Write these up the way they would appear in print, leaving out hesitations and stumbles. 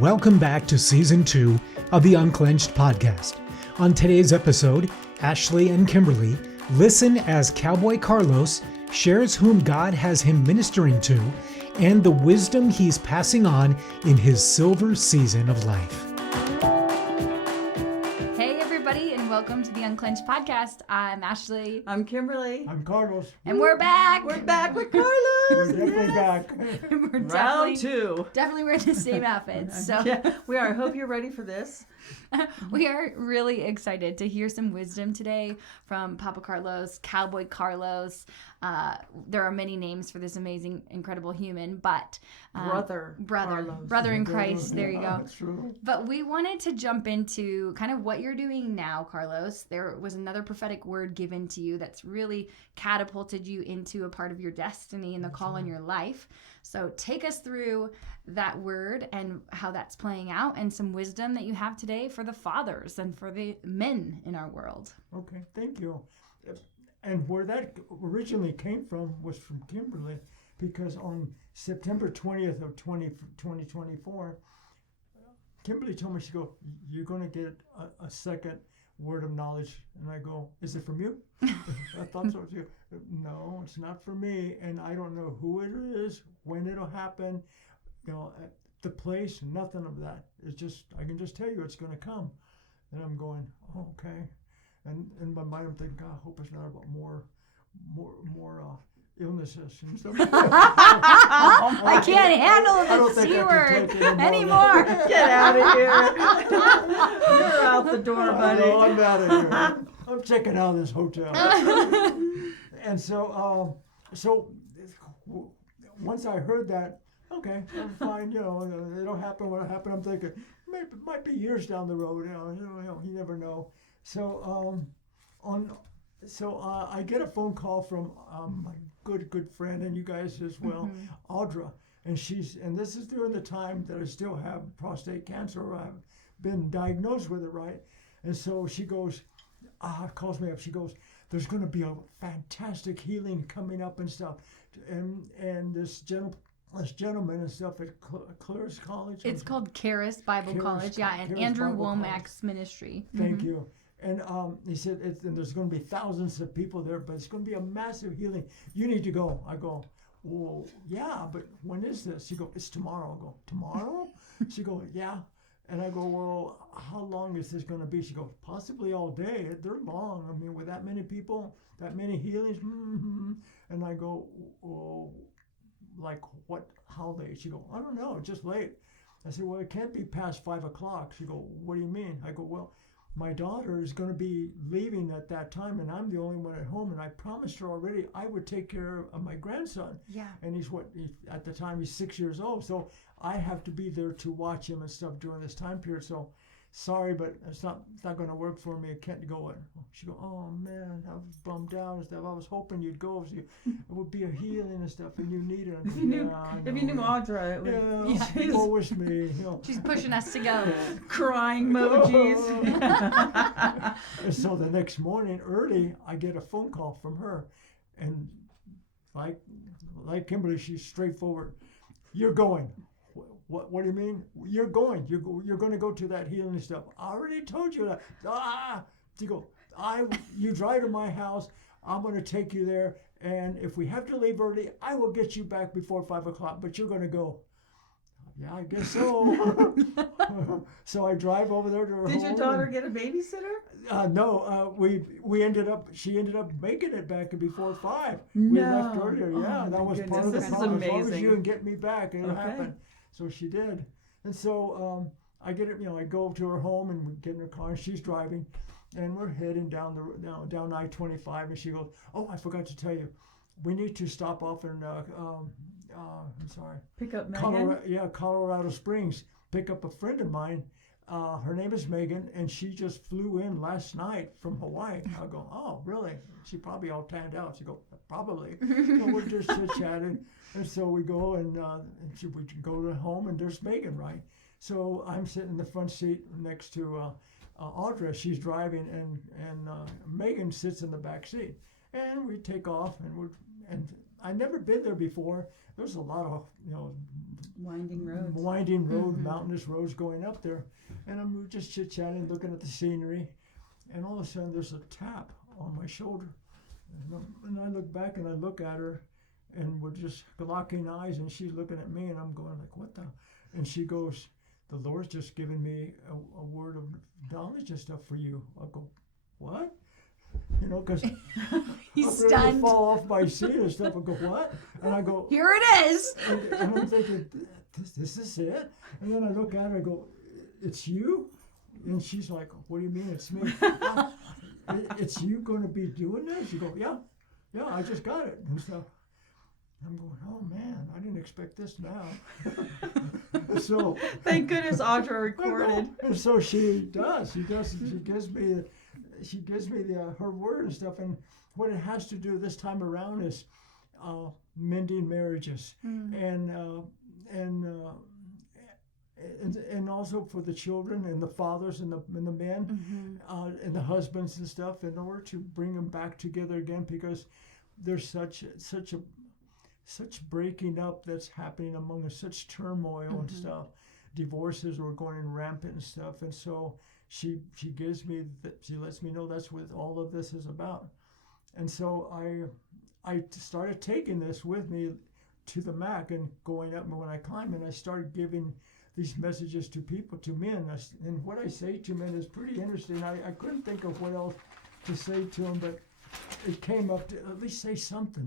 welcome back to Season 2 of the Unclenched podcast. On today's episode, Ashley and Kimberley listen as Cowboy Carlos shares whom God has him ministering to and the wisdom he's passing on in his silver season of life. Hey everybody, and welcome to the Unclenched podcast. I'm Ashley. I'm Kimberly. I'm Carlos. And we're back. We're back with Carlos. We're definitely back. We're Round two. Definitely wearing the same outfits. So Yeah, we are. I hope you're ready for this. we are really excited to hear some wisdom today from Papa Carlos, Cowboy Carlos. There are many names for this amazing, incredible human, but Brother in Christ. There you go. That's true. But we wanted to jump into kind of what you're doing now, Carlos. There was another prophetic word given to you that's really catapulted you into a part of your destiny and the call in your life. So take us through that word and how that's playing out and some wisdom that you have today for the fathers and for the men in our world. Okay, thank you. And where that originally came from was from Kimberley, because on September 20th of 2024, Kimberley told me, she go, you're going to get a second word of knowledge. And I go, is it from you? I thought so. She go, no, it's not for me. And I don't know who it is, when it'll happen, the place, nothing of that. It's just, I can just tell you it's going to come. And I'm going, oh, okay. And in my mind, I'm thinking, God, I hope it's not about more illnesses and stuff. I can't handle the C word anymore. Get out of here. You're out the door, buddy. No, I'm out of here. I'm checking out of this hotel. And so once I heard that, okay, I'm fine. It'll happen when it happens. I'm thinking, maybe it might be years down the road. You never know. So I get a phone call from my good friend, and you guys as well, Audra, and this is during the time that I still have prostate cancer. Or I've been diagnosed with it, right? And so she goes, calls me up. She goes, there's going to be a fantastic healing coming up and stuff, and this gentleman and stuff at Claris College. It's called Charis Bible College, and Andrew Womack's ministry. Thank you. And he said, and there's going to be thousands of people there, but it's going to be a massive healing. You need to go. I go, well, yeah, but when is this? She go, it's tomorrow. I go, tomorrow? She go, yeah. And I go, well, how long is this going to be? She goes, possibly all day. They're long. I mean, with that many people, that many healings. And I go, well, like what, how late? She go, I don't know, just late. I said, well, it can't be past 5 o'clock. She go, what do you mean? I go, well, my daughter is going to be leaving at that time, and I'm the only one at home, and I promised her already I would take care of my grandson. Yeah. And at the time he's 6 years old, so I have to be there to watch him and stuff during this time period. So sorry, but it's not going to work for me. I can't go. She go, oh man, I was bummed out and stuff. I was hoping you'd go. So it would be a healing and stuff, and you need it. If you knew Audra, it would. Go with me. She's pushing us to go. Crying emojis. And so the next morning, early, I get a phone call from her, and like Kimberly, she's straightforward. You're going. What do you mean? You're going. You're going to go to that healing stuff. I already told you that. She go, you drive to my house. I'm going to take you there. And if we have to leave early, I will get you back before 5 o'clock, but you're going to go. Yeah, I guess so. So I drive over there to her home. Did your daughter get a babysitter? No, she ended up making it back before 5. No. We left earlier. Yeah, Oh, that was my part of the goodness, this is problem. As long as amazing. you can get me back, it'll Okay. happen. So she did. And so I get it. I go to her home and we get in her car. And she's driving, and we're heading down I-25. And she goes, "Oh, I forgot to tell you, we need to stop off in I'm sorry, Pick up Megan? Colorado Springs. Pick up a friend of mine. Her name is Megan, and she just flew in last night from Hawaii." I go, "Oh, really?" She probably all tanned out. She go, "Probably." So we're just chit-chatting. And so we go and we go to home, and there's Megan, right? So I'm sitting in the front seat next to Audra. She's driving, and Megan sits in the back seat. And we take off, and I never been there before. There's a lot of, Winding roads. mountainous roads going up there. And I'm just chit-chatting, looking at the scenery. And all of a sudden, there's a tap on my shoulder. And I look back and I look at her, and we're just locking eyes, and she's looking at me, and I'm going like, what the? And she goes, the Lord's just given me a word of knowledge and stuff for you. I go, what? Because He's I'm ready to stunned. fall off my seat and stuff. I go, what? And I go, Here it is. and I'm thinking, this is it? And then I look at her, I go, it's you? And she's like, what do you mean it's me? It's you going to be doing this? You go, yeah, I just got it. And so I'm going, oh man, I didn't expect this now. So Thank goodness Audra recorded. and so she does. She gives me her word and stuff. And what it has to do this time around is mending marriages and also for the children and the fathers and the men and the husbands and stuff, in order to bring them back together again, because there's such breaking up that's happening among us, such turmoil and stuff. Divorces were going rampant and stuff, and so she lets me know that's what all of this is about. And so I started taking this with me to the Mac and going up, and when I climb, and I started giving these messages to people, to men, and what I say to men is pretty interesting. I couldn't think of what else to say to them, but it came up to at least say something,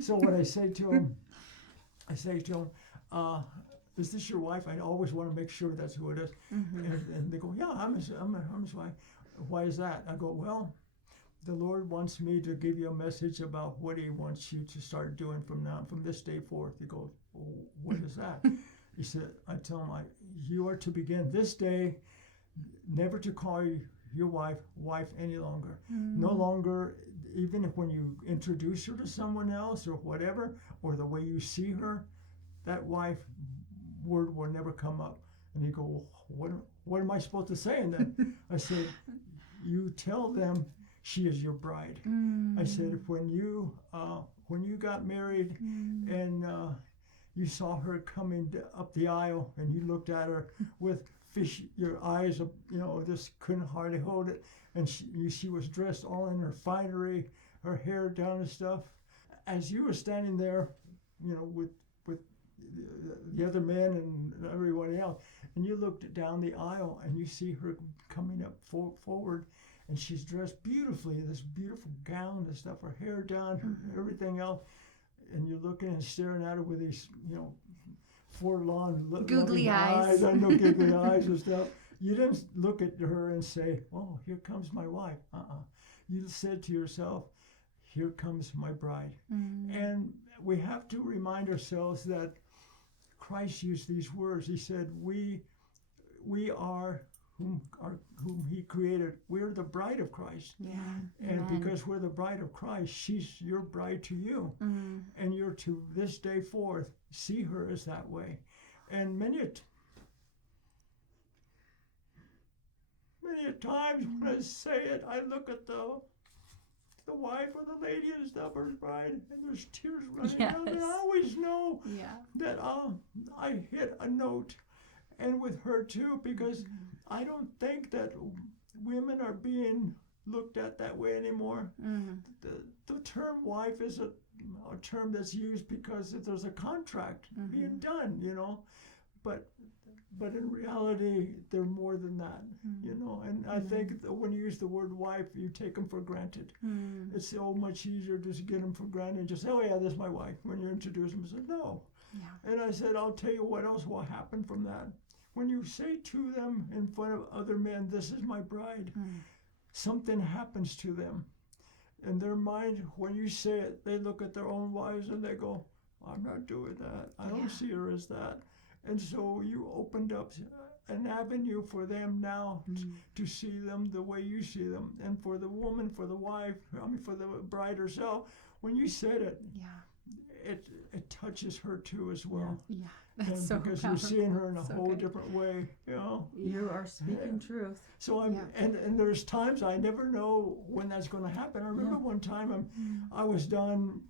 So what I say to them, is this your wife? I always want to make sure that's who it is. And they go, yeah, I'm his wife. Why is that? I go, well, the Lord wants me to give you a message about what He wants you to start doing from this day forth. He goes, well, what is that? He said, I tell him, you are to begin this day never to call your wife any longer. No longer, even if when you introduce her to someone else or whatever, or the way you see her, that wife word will never come up. And he go, what am I supposed to say? And then I said, you tell them she is your bride. I said, when you got married and you saw her coming up the aisle, and you looked at her with your eyes, just couldn't hardly hold it, and she was dressed all in her finery, her hair down and stuff. As you were standing there, with the other men and everyone else, and you looked down the aisle, and you see her coming up forward, and she's dressed beautifully, this beautiful gown and stuff, her hair down, everything else. And you're looking and staring at her with these, forlorn Googly eyes. I know, googly eyes and stuff. You didn't look at her and say, oh, here comes my wife. You said to yourself, here comes my bride. And we have to remind ourselves that Christ used these words. He said, we are whom He created. We're the bride of Christ. Yeah. And Amen. because we're the bride of Christ, she's your bride to you. And you're to this day forth see her as that way. And many a times when I say it, I look at the wife or the lady and stuff, her bride, and there's tears running down. And I always know that I hit a note. And with her too, because I don't think that women are being looked at that way anymore. The term wife is a term that's used because if there's a contract being done, but in reality, they're more than that, And I think that when you use the word wife, you take them for granted. It's so much easier just to get them for granted and just say, oh yeah, this is my wife. When you introduce them, I said, no. Yeah. And I said, I'll tell you what else will happen from that. When you say to them in front of other men, this is my bride, something happens to them. In their mind, when you say it, they look at their own wives and they go, I'm not doing that. I don't see her as that. And so you opened up an avenue for them now to see them the way you see them. And for the woman, for the wife, for the bride herself, when you said it, it touches her too as well. Yeah. That's so because powerful. you're seeing her in a So whole good. different way, You are speaking truth. So and there's times I never know when that's going to happen. I remember one time I was done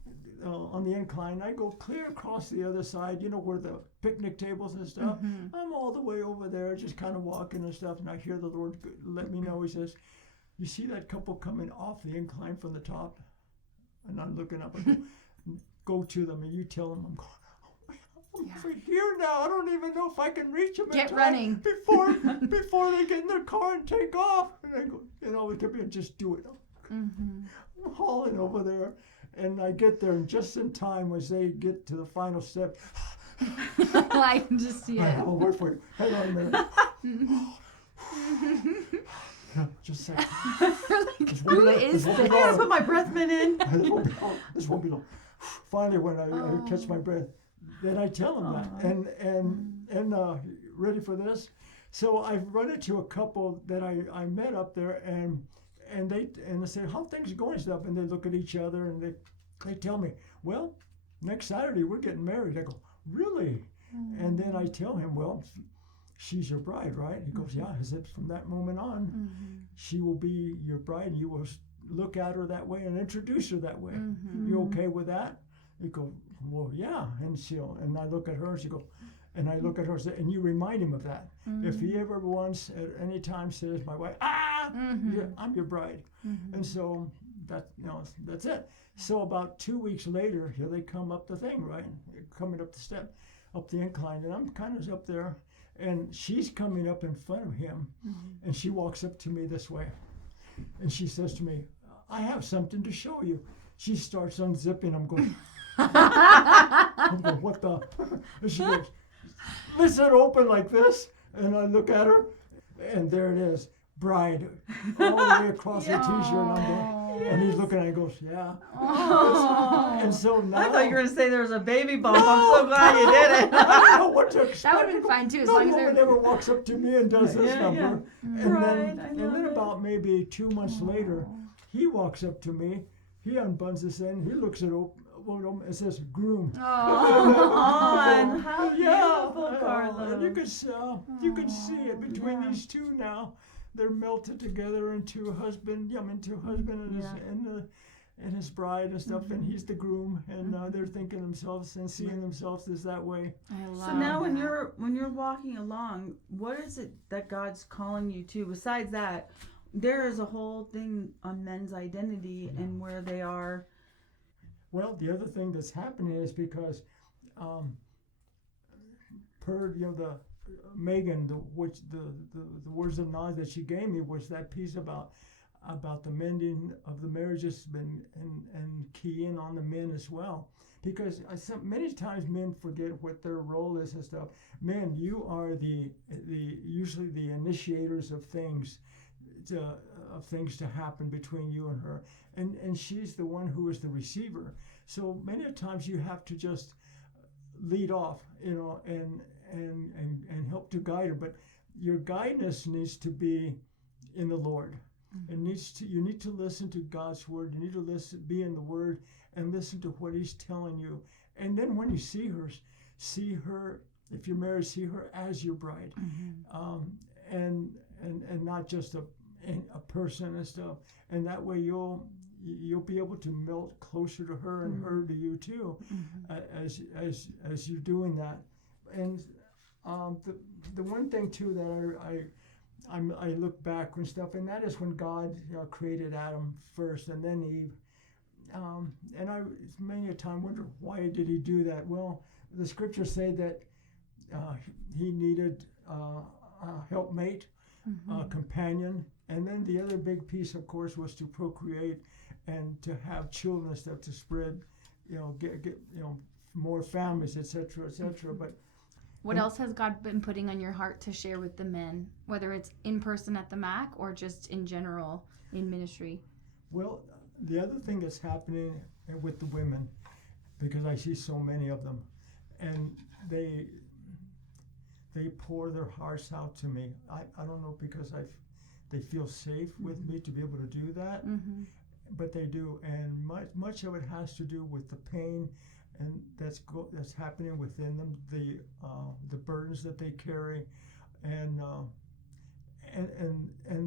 on the incline. I go clear across the other side, where the picnic tables and stuff. I'm all the way over there, just kind of walking and stuff, and I hear the Lord let me know. He says, "You see that couple coming off the incline from the top?" And I'm looking up and go to them, and you tell them I'm going. I'm over here now. I don't even know if I can reach them. Get running before they get in their car and take off. And I go, just do it. I'm hauling over there, and I get there, and just in time as they get to the final step. I can just see it. I'll wait for you. Hang on a minute. Just a second. Who is this? I gotta put my breath mint in. This won't be long. Finally, when I catch my breath, then I tell them that. And ready for this? So I've run into a couple that I met up there, and they say, "How things going?" Stuff, and they look at each other and they tell me, "Well, next Saturday we're getting married." I go, "Really?" And then I tell him, "Well, she's your bride, right?" He goes, "Yeah." I said, "From that moment on, she will be your bride, and you will look at her that way and introduce her that way. You okay with that?" He goes, "Well, yeah." And I look at her, and she goes, and I look at her, and you remind him of that. If he ever once at any time says, "My wife, yeah, I'm your bride," and so that's it. So about 2 weeks later, here they come up the thing, right? Coming up the step, up the incline, and I'm kind of up there, and she's coming up in front of him, and she walks up to me this way, and she says to me, "I have something to show you." She starts unzipping. I'm going, "What the?" And she goes, "Lets it open like this," and I look at her, and there it is, bride, all the way across the T-shirt. And I'm going, and he's looking at it and goes, "Yeah." And so now, I thought you were going to say there was a baby bump. I'm so glad you did it. I don't know what to expect. That would have been fine too, as No long as woman they're. ever walks up to me and does this number. And Right, then about maybe 2 months later, he walks up to me. He unbuns this end. He looks at one of them and says, "Groom." On. How Yeah, beautiful, Carlos. and you can see it between these two now. They're melted together into husband and his bride and stuff, and he's the groom, and they're thinking themselves and seeing themselves as that way. I love So now when that. you're walking along, what is it that God's calling you to? Besides that, there is a whole thing on men's identity and where they are. Well, the other thing that's happening is because per the Megan, the words of knowledge that she gave me was that piece about the mending of the marriages and key in on the men as well, because many times men forget what their role is and stuff. Men, you are usually the initiators of things to happen between you and her, and she's the one who is the receiver. So many times you have to just lead off, and help to guide her, but your guidance needs to be in the Lord. You need to listen to God's word. You need to be in the word and listen to what He's telling you. And then when you see her. If you're married, see her as your bride, and not just a person and stuff. And that way you'll be able to melt closer to her and her to you too, as you're doing that. And the one thing too that I look back and stuff, and that is when God created Adam first and then Eve. And I many a time wonder, why did He do that? Well, the scriptures say that he needed a helpmate, a companion, and then the other big piece, of course, was to procreate and to have children and stuff, to spread, get more families, etc., etc. But What else has God been putting on your heart to share with the men, whether it's in person at the MAC or just in general in ministry? Well, the other thing that's happening with the women, because I see so many of them, and they pour their hearts out to me. I don't know, because they feel safe with me to be able to do that, but they do, and much of it has to do with the pain and that's happening within them, the burdens that they carry, and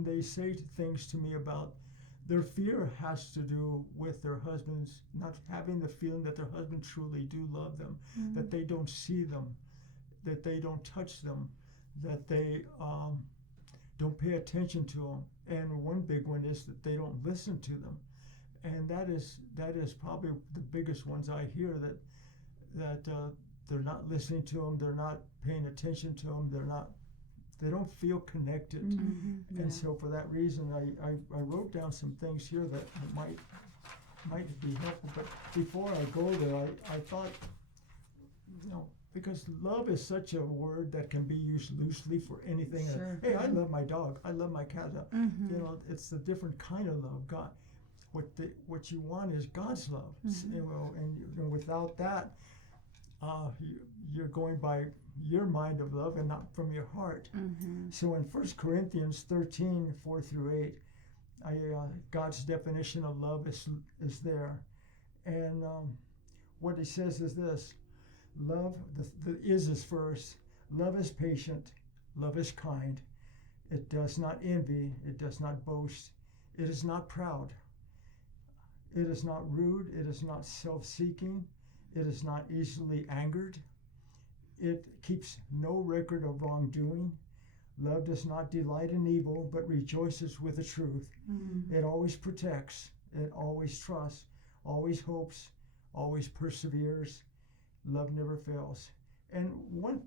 they say things to me about their fear has to do with their husbands not having the feeling that their husband truly do love them, that they don't see them, that they don't touch them, that they don't pay attention to them. And one big one is that they don't listen to them. And that is probably the biggest ones I hear, that they're not listening to them, they're not paying attention to them, they don't feel connected. And so for that reason, I wrote down some things here that might be helpful. But before I go there, I thought, because love is such a word that can be used loosely for anything. Sure. Hey, I love my dog. I love my cat. It's a different kind of love. God, what you want is God's love. And without that, you're going by your mind of love and not from your heart. So in 1 Corinthians 13, 4-8, God's definition of love is there. And what he says is this: love, the is first. Love is patient. Love is kind. It does not envy. It does not boast. It is not proud. It is not rude. It is not self-seeking. It is not easily angered. It keeps no record of wrongdoing. Love does not delight in evil, but rejoices with the truth. It always protects. It always trusts. Always hopes. Always perseveres. Love never fails. And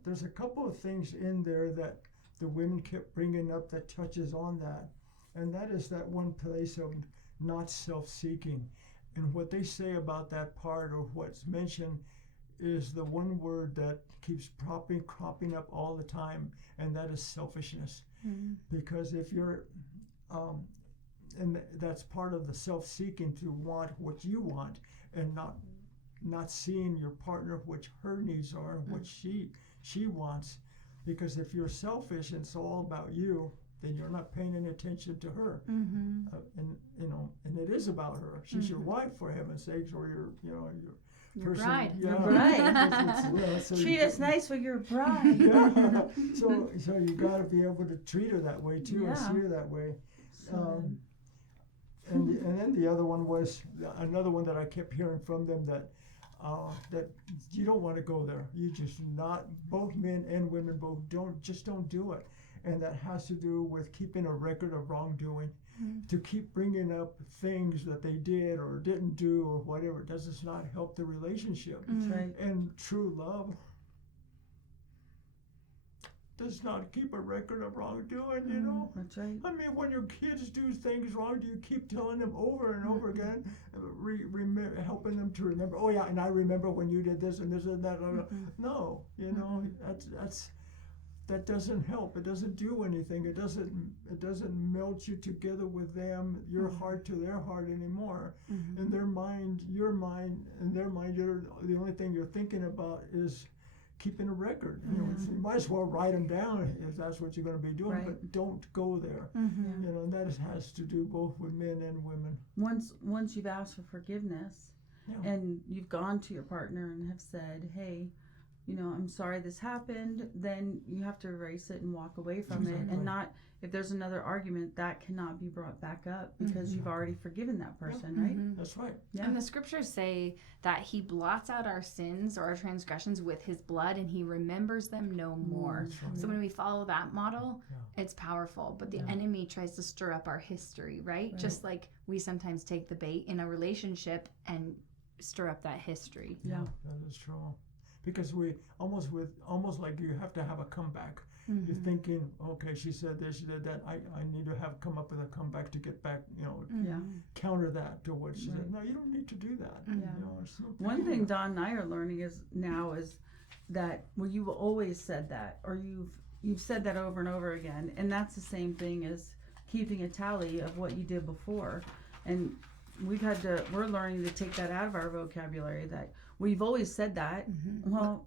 there's a couple of things in there that the women kept bringing up that touches on that. And that is that one place of not self-seeking. And what they say about that part, or what's mentioned, is the one word that keeps cropping up all the time, and that is selfishness. Because if you're, and that's part of the self-seeking, to want what you want and not seeing your partner, what her needs are and what she wants. Because if you're selfish and it's all about you, then you're not paying any attention to her. And it is about her. She's your wife, for heaven's sakes, or your person. Bride. Yeah. Your bride. So Treat us nice for your bride. So you got to be able to treat her that way too, and see her that way. And then the other one was another one that I kept hearing from them, that you don't want to go there. You just not, both men and women both don't do it. And that has to do with keeping a record of wrongdoing, to keep bringing up things that they did or didn't do or whatever. It does not help the relationship. That's right. And true love does not keep a record of wrongdoing, That's right. I mean, when your kids do things wrong, do you keep telling them over and over again, helping them to remember, oh yeah, and I remember when you did this and this and that. No, that doesn't help. It doesn't do anything. It doesn't melt you together with them, your heart to their heart anymore. In their mind, your mind, in their mind, the only thing you're thinking about is keeping a record. You might as well write them down if that's what you're going to be doing, but don't go there. And that has to do both with men and women. Once you've asked for forgiveness, and you've gone to your partner and have said, hey, I'm sorry this happened, then you have to erase it and walk away from it, and not, if there's another argument, that cannot be brought back up because you've already forgiven that person, right? That's right. And the scriptures say that he blots out our sins or our transgressions with his blood, and he remembers them no more. Right. So when we follow that model, it's powerful. But the enemy tries to stir up our history, right? Just like we sometimes take the bait in a relationship and stir up that history. Yeah, that is true. Because we almost like you have to have a comeback. You're thinking, okay, she said this, she did that. I need to come up with a comeback to get back, counter that to what she said. No, you don't need to do that. One thing Don and I are learning is that, well, you've always said that, or you've said that over and over again, and that's the same thing as keeping a tally of what you did before. And we're learning to take that out of our vocabulary, that we've always said that. Well,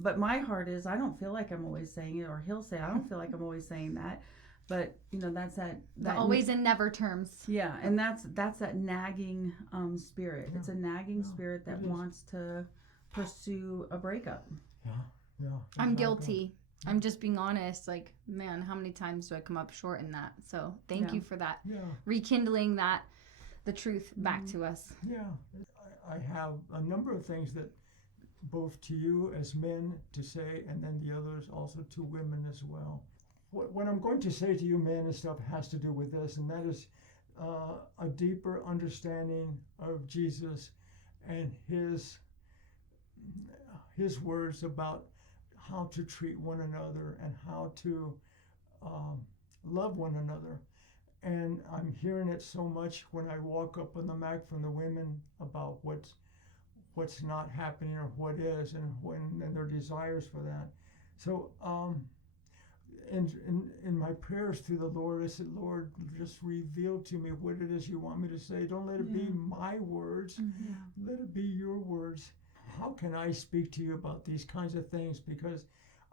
but my heart is, I don't feel like I'm always saying it, or he'll say, I don't feel like I'm always saying that. But that's that always and never terms. Yeah, and that's that nagging spirit. It's a nagging spirit that wants to pursue a breakup. Yeah. I'm guilty. I'm just being honest. Like, man, how many times do I come up short in that? So thank you for that, rekindling that the truth back to us. Yeah, I have a number of things that both to you as men to say, and then the others also to women as well. What I'm going to say to you men and stuff has to do with this, and that is a deeper understanding of Jesus and his words about how to treat one another and how to love one another. And I'm hearing it so much when I walk up on the Mac from the women about what's not happening or what is, and their desires for that. So in my prayers to the Lord, I said, Lord, just reveal to me what it is you want me to say. Don't let it be my words. Let it be your words. How can I speak to you about these kinds of things? Because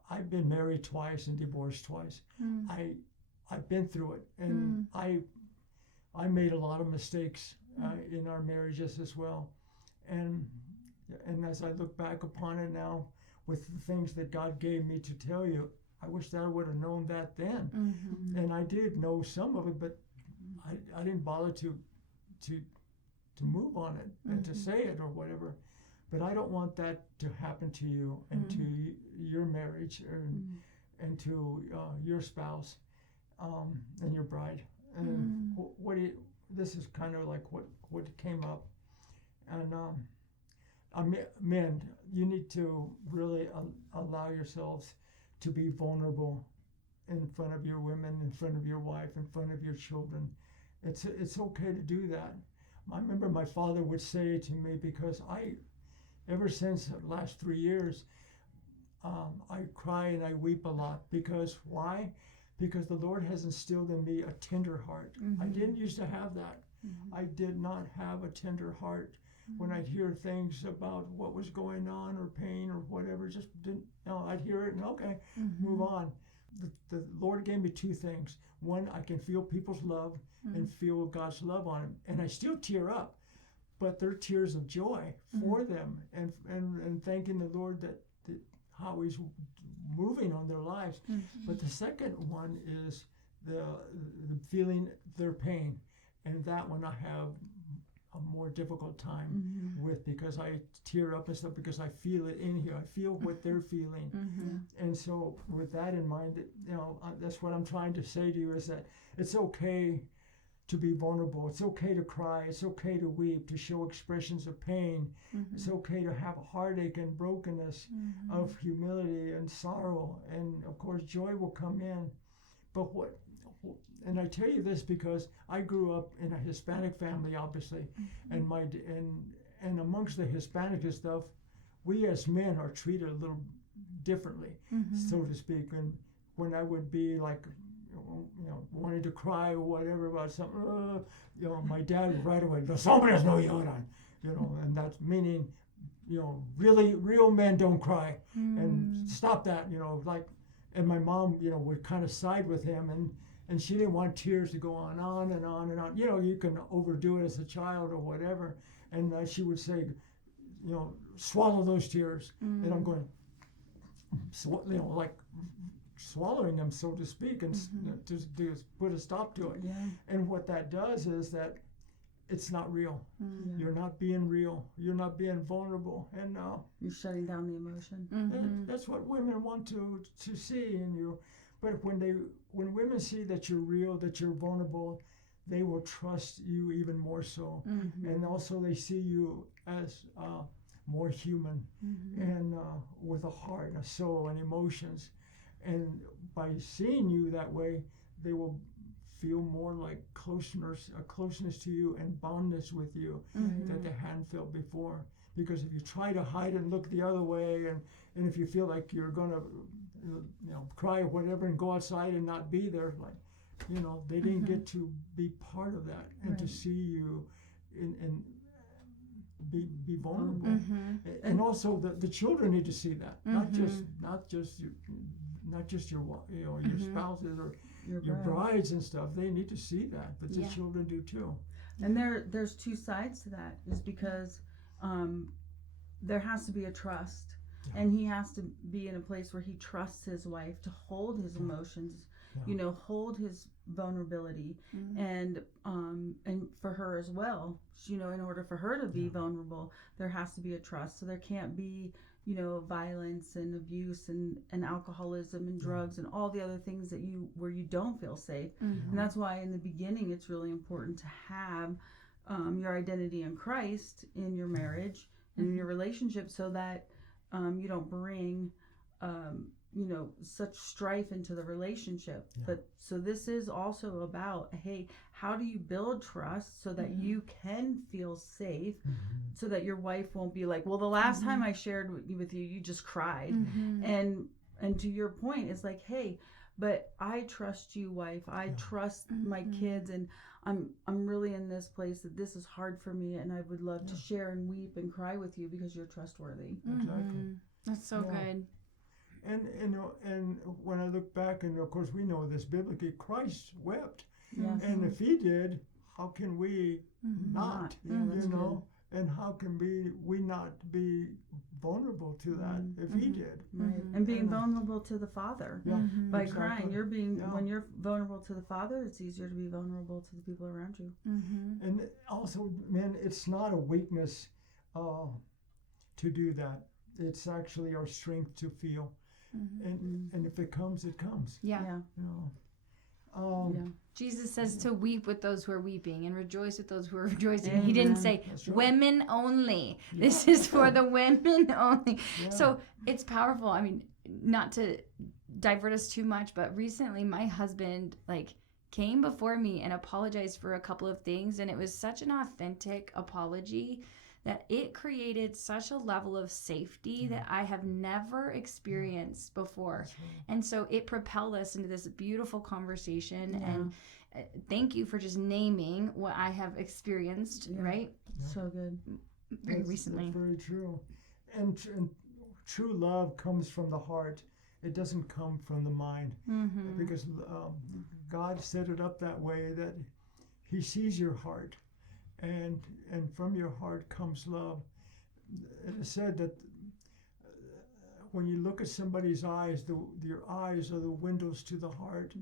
I've been married twice and divorced twice. I've been through it, and I made a lot of mistakes in our marriages as well. And as I look back upon it now, with the things that God gave me to tell you, I wish that I would have known that then. And I did know some of it, but I didn't bother to move on it and to say it or whatever. But I don't want that to happen to you and to your marriage and to your spouse and your bride. And this is kind of like what came up. And men, you need to really allow yourselves to be vulnerable in front of your women, in front of your wife, in front of your children. It's okay to do that. I remember my father would say to me, because ever since the last 3 years, I cry and I weep a lot. Because why? Because the Lord has instilled in me a tender heart. I didn't used to have that. I did not have a tender heart. When I'd hear things about what was going on or pain or whatever, just didn't, I'd hear it and okay, move on. The Lord gave me two things. One, I can feel people's love and feel God's love on them. And I still tear up, but they're tears of joy for them and thanking the Lord that how he's moving on their lives. But the second one is the feeling their pain. And that one I have a more difficult time with, because I tear up and stuff because I feel it in here. I feel what they're feeling. And so with that in mind, that's what I'm trying to say to you, is that it's okay to be vulnerable. It's okay to cry. It's okay to weep, to show expressions of pain. It's okay to have heartache and brokenness, of humility and sorrow. And of course, joy will come in. But and I tell you this because I grew up in a Hispanic family, obviously, and amongst the Hispanic and stuff, we as men are treated a little differently, so to speak. And when I would be like, wanting to cry or whatever about something, my dad would right away, los hombres no lloran, and that's meaning, really real men don't cry, and stop that, and my mom, would kind of side with him, and she didn't want tears to go on and on and on. You can overdo it as a child or whatever, and she would say, swallow those tears, and I'm going, like swallowing them, so to speak, and just put a stop to it. And what that does is that it's not real. You're not being real. You're not being vulnerable, and you're shutting down the emotion. That's what women want to see in you. But when women see that you're real, that you're vulnerable, they will trust you even more so. And also they see you as more human and with a heart, a soul, and emotions. And by seeing you that way, they will feel more like closeness to you and bondness with you that they hadn't felt before. Because if you try to hide and look the other way, and if you feel like you're gonna cry or whatever and go outside and not be there, they didn't get to be part of that and to see you and be vulnerable. And also the children need to see that, not just your your spouses or your brides and stuff. They need to see that, but the children do too. And there's two sides to that, is because there has to be a trust, and he has to be in a place where he trusts his wife to hold his emotions, hold his vulnerability, Mm-hmm. and for her as well. In order for her to be vulnerable, there has to be a trust. So there can't be, violence and abuse and alcoholism and drugs and all the other things where you don't feel safe. Mm-hmm. And that's why in the beginning it's really important to have your identity in Christ in your marriage and in your relationship, so that you don't bring such strife into the relationship. But so this is also about, hey, how do you build trust so that you can feel safe, so that your wife won't be like, well, the last time I shared with you, you just cried. And to your point, it's like, hey, but I trust you, wife. I trust my kids, and I'm really in this place that this is hard for me, and I would love to share and weep and cry with you because you're trustworthy. Exactly. That's so good. And when I look back, and of course we know this biblically, Christ wept. Yes. And if he did, how can we not? Yeah, that's good. And how can we not be vulnerable to that if he did? Right. And being vulnerable to the Father. Yeah. By Exactly. crying, when you're vulnerable to the Father, it's easier to be vulnerable to the people around you. And also, man, it's not a weakness to do that. It's actually our strength to feel. And if it comes, it comes. Yeah. Jesus says to weep with those who are weeping and rejoice with those who are rejoicing. Amen. He didn't say women only. This is for the women only. Yeah. So it's powerful. I mean, not to divert us too much, but recently my husband came before me and apologized for a couple of things, and it was such an authentic apology that it created such a level of safety that I have never experienced before. And so it propelled us into this beautiful conversation. And thank you for just naming what I have experienced, right? So good. Very recently. That's very true. And true love comes from the heart. It doesn't come from the mind. Because God set it up that way that he sees your heart. And from your heart comes love. It is said that when you look at somebody's eyes, your eyes are the windows to the heart.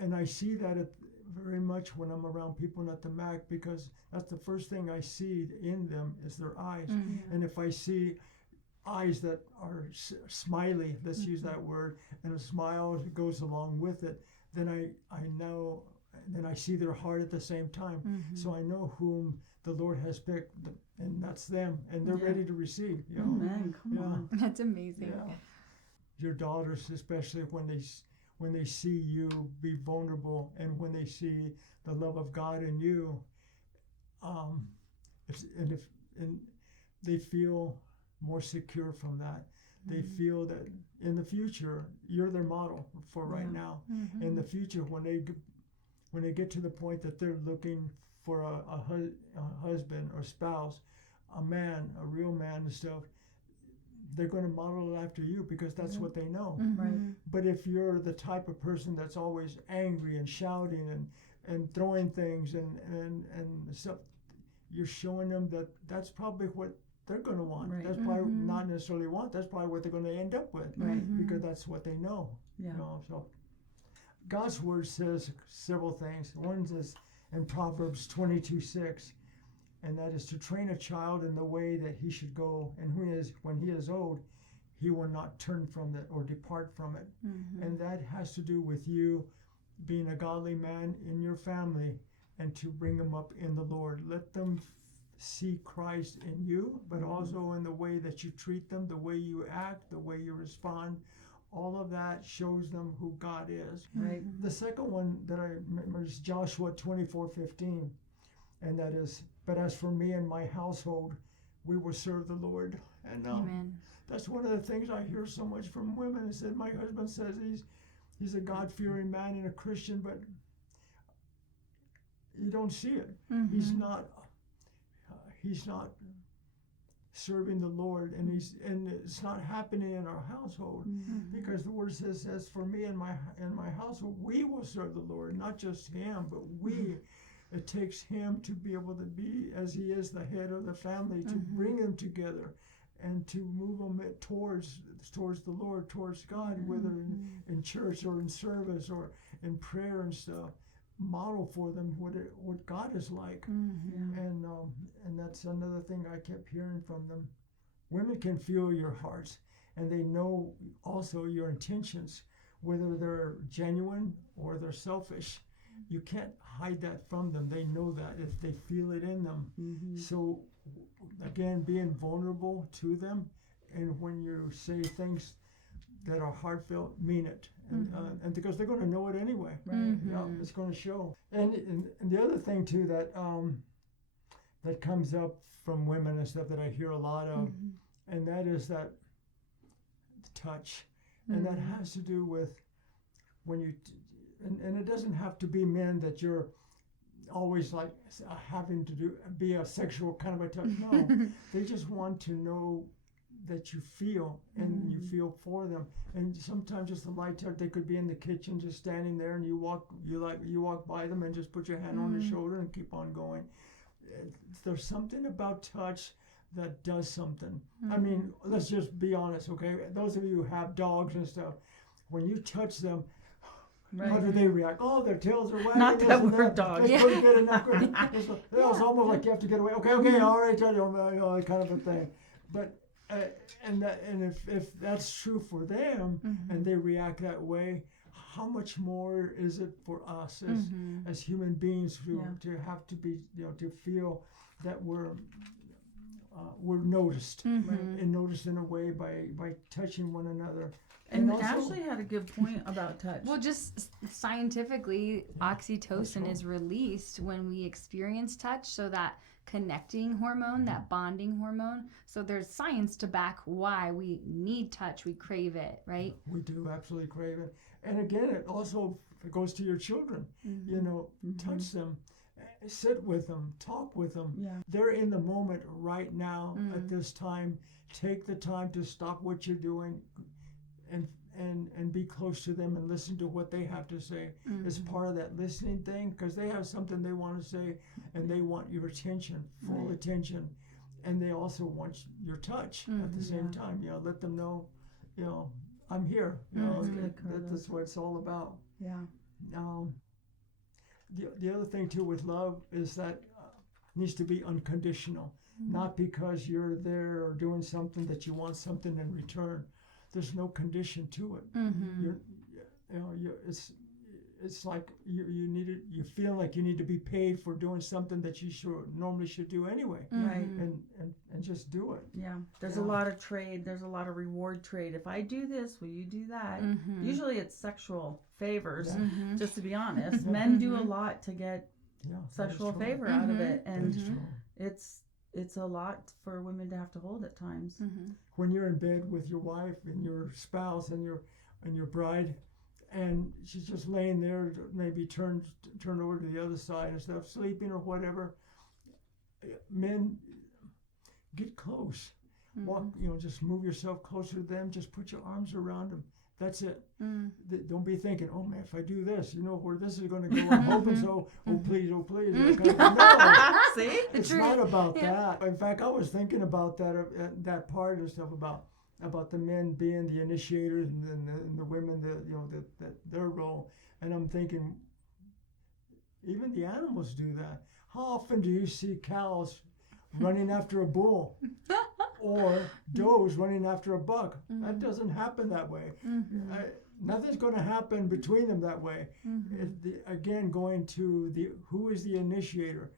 And I see that very much when I'm around people at the MAC, because that's the first thing I see in them is their eyes. And if I see eyes that are smiley, let's use that word, and a smile goes along with it, then I know. And I see their heart at the same time. So I know whom the Lord has picked, and that's them, and they're ready to receive. Amen. Come on. That's amazing. Yeah. Your daughters, especially when they see you be vulnerable, and when they see the love of God in you, and they feel more secure from that. They feel that in the future you're their model for right now. In the future, when they get to the point that they're looking for a husband or spouse, a man, a real man and stuff, they're going to model it after you because that's what they know. Right. But if you're the type of person that's always angry and shouting and throwing things and stuff, you're showing them that that's probably what they're going to want. Right. That's probably not necessarily want. That's probably what they're going to end up with, because that's what they know. Yeah. So God's word says several things. One is in Proverbs 22:6, and that is to train a child in the way that he should go, and when he is old, he will not turn from it or depart from it. And that has to do with you being a godly man in your family, and to bring them up in the Lord. Let them see Christ in you, but also in the way that you treat them, the way you act, the way you respond. All of that shows them who God is. Right. The second one that I remember is Joshua 24:15, and that is, but as for me and my household, we will serve the Lord. And Amen. that's one of the things I hear so much from women. Is that my husband says he's a God-fearing man and a Christian, but you don't see it. He's not serving the Lord, and it's not happening in our household, because the word says, as for me and my household, we will serve the Lord, not just him, but we. It takes him to be able to be, as he is the head of the family, to bring them together and to move them towards the Lord, towards God, whether in church or in service or in prayer and stuff. Model for them what God is like, and that's another thing I kept hearing from them. Women can feel your hearts, and they know also your intentions, whether they're genuine or they're selfish. You can't hide that from them. They know that if they feel it in them. So again, being vulnerable to them, and when you say things that are heartfelt, mean it, and because they're going to know it anyway. Right. Yeah, it's going to show. And the other thing too that comes up from women and stuff that I hear a lot of, and that is that touch, and that has to do with when you, and it doesn't have to be men that you're always like having to be a sexual kind of a touch. No, they just want to know that you feel, and you feel for them. And sometimes just a light touch. They could be in the kitchen just standing there, and you walk by them and just put your hand on their shoulder and keep on going. There's something about touch that does something. I mean, let's just be honest, okay? Those of you who have dogs and stuff, when you touch them, how do they react? Oh, their tails are wagging. Not that we're dogs. It's pretty good enough. It's almost like you have to get away. Okay, all right, tell you, kind of a thing. But and if that's true for them, and they react that way, how much more is it for us as human beings to have to be, to feel that we're noticed, and noticed in a way by touching one another. And also, Ashley had a good point about touch. Well, just scientifically, oxytocin is released when we experience touch, so that connecting hormone, that bonding hormone. So there's science to back why we need touch, we crave it, right? We do absolutely crave it. And again, it also goes to your children. Touch them, sit with them, talk with them. Yeah. They're in the moment right now at this time. Take the time to stop what you're doing and be close to them and listen to what they have to say. It's part of that listening thing, because they have something they want to say, and they want your attention, full attention, and they also want your touch at the same time. Let them know, I'm here. That's what it's all about. Yeah. The other thing too with love is that needs to be unconditional, not because you're there or doing something that you want something in return. There's no condition to it. It's like you feel like you need to be paid for doing something that you normally should do anyway. Right. And just do it. Yeah. There's a lot of trade. There's a lot of reward trade. If I do this, will you do that? Usually it's sexual favors, just to be honest. Men do a lot to get sexual favor out of it. And it's a lot for women to have to hold at times. When you're in bed with your wife and your spouse and your bride, and she's just laying there, maybe turned over to the other side and stuff, sleeping or whatever, men, get close. Walk, just move yourself closer to them. Just put your arms around them. That's it. Don't be thinking, oh man, if I do this, where this is going to go. I'm hoping so. Oh please. No, See, it's not about that. In fact, I was thinking about that part and stuff about the men being the initiators and the women, their role. And I'm thinking, even the animals do that. How often do you see cows running after a bull? Or does running after a buck? That doesn't happen that way. Nothing's going to happen between them that way. Again, going to who is the initiator?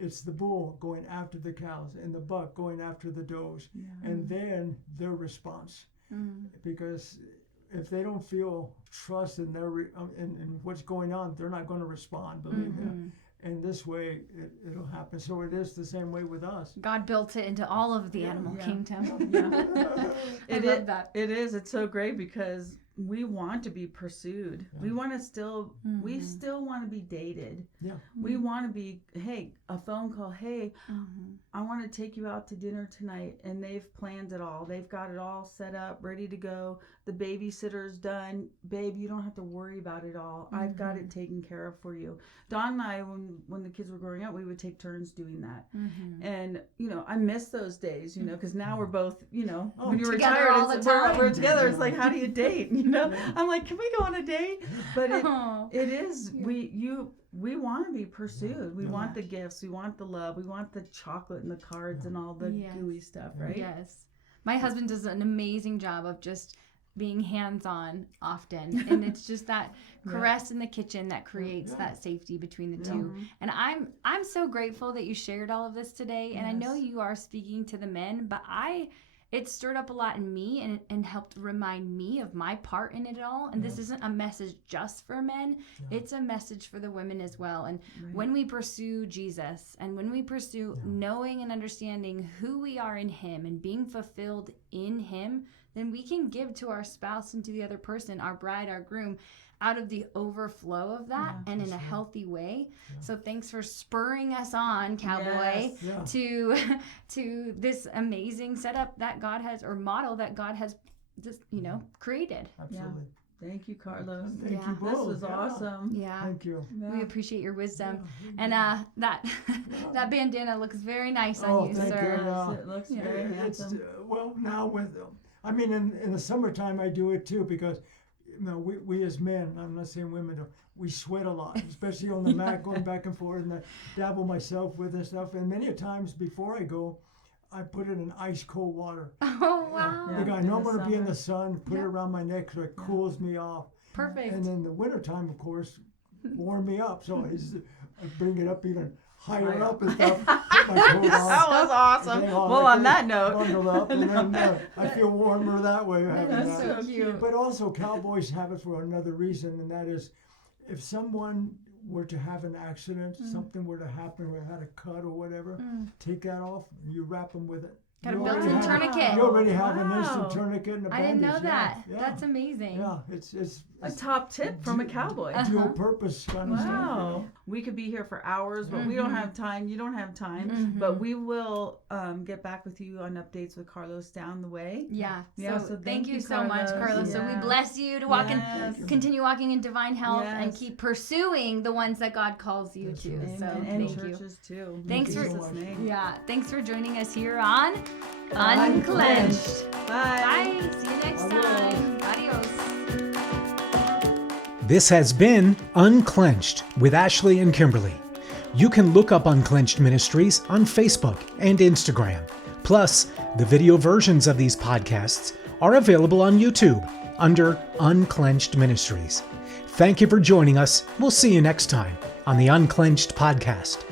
It's the bull going after the cows and the buck going after the does, and then their response. Because if they don't feel trust in in what's going on, they're not going to respond. Believe me. And this way, it'll happen. So it is the same way with us. God built it into all of the animal kingdom. I love that. It is. It's so great because we want to be pursued. We want to still, we still want to be dated. Yeah. We want to be, hey, a phone call. Hey, I want to take you out to dinner tonight. And they've planned it all. They've got it all set up, ready to go. the babysitter's done, babe, you don't have to worry about it all. I've got it taken care of for you. Don and I, when the kids were growing up, we would take turns doing that. And, you know, I miss those days, you know, because now we're both, you know, when you're together retired, all the time. we're together. It's like, how do you date? You know, I'm like, can we go on a date? But it is, we want to be pursued. We want the gifts. We want the love. We want the chocolate and the cards and all the gooey stuff, right? Yes. My husband does an amazing job of just being hands-on often. And it's just that caress in the kitchen that creates that safety between the two. And I'm so grateful that you shared all of this today. And I know you are speaking to the men, but it stirred up a lot in me and helped remind me of my part in it all. And this isn't a message just for men. It's a message for the women as well. And when we pursue Jesus and when we pursue knowing and understanding who we are in him and being fulfilled in him, then we can give to our spouse and to the other person, our bride, our groom, out of the overflow of that and in a healthy way. So thanks for spurring us on, Cowboy, to this amazing setup that God has, or model that God has just, you know, created. Absolutely. Thank you, Carlos. Thank you both. This was awesome. Yeah. Thank you. We appreciate your wisdom. And that bandana looks very nice on you, thank sir. you. It looks very handsome. Well, now I mean, in the summertime I do it too, because you know, we as men, I'm not saying women, we sweat a lot, especially on the mat, going back and forth, and I dabble myself with and stuff. And many times before I go, I put it in ice cold water. Oh, wow. Because I know I'm going to be in the sun, put it around my neck so it cools me off. Perfect. And then the wintertime, of course, warm me up. So I bring it up even higher up and stuff. Put my coat on. That was awesome. Well, on that note, bundle up, and then I feel warmer that way having That's that. so cute. But also, cowboys have it for another reason, and that is, if someone were to have an accident, something were to happen, or had a cut or whatever, take that off, and you wrap them with it. Got a You built-in already have- tourniquet. You already have an Wow. instant tourniquet and a I bandage. didn't know that. Yeah. That's amazing. Yeah, it's a top tip from a cowboy. dual purpose kind of stuff. Wow. We could be here for hours, but we don't have time. You don't have time. But we will get back with you on updates with Carlos down the way. Yeah. Yeah, So so thank you so much, Carlos. Carlos. So we Yeah. bless you to walk Yes. in, continue walking in divine health and Yes. keep pursuing the ones that God calls you That's to. right. So and thank you. churches too. Thanks In for- Jesus' name. Yeah. Thanks for joining us here on Unclenched. Unclenched. Bye. Bye. See you next time. Adios. This has been Unclenched with Ashley and Kimberly. You can look up Unclenched Ministries on Facebook and Instagram. Plus, the video versions of these podcasts are available on YouTube under Unclenched Ministries. Thank you for joining us. We'll see you next time on the Unclenched Podcast.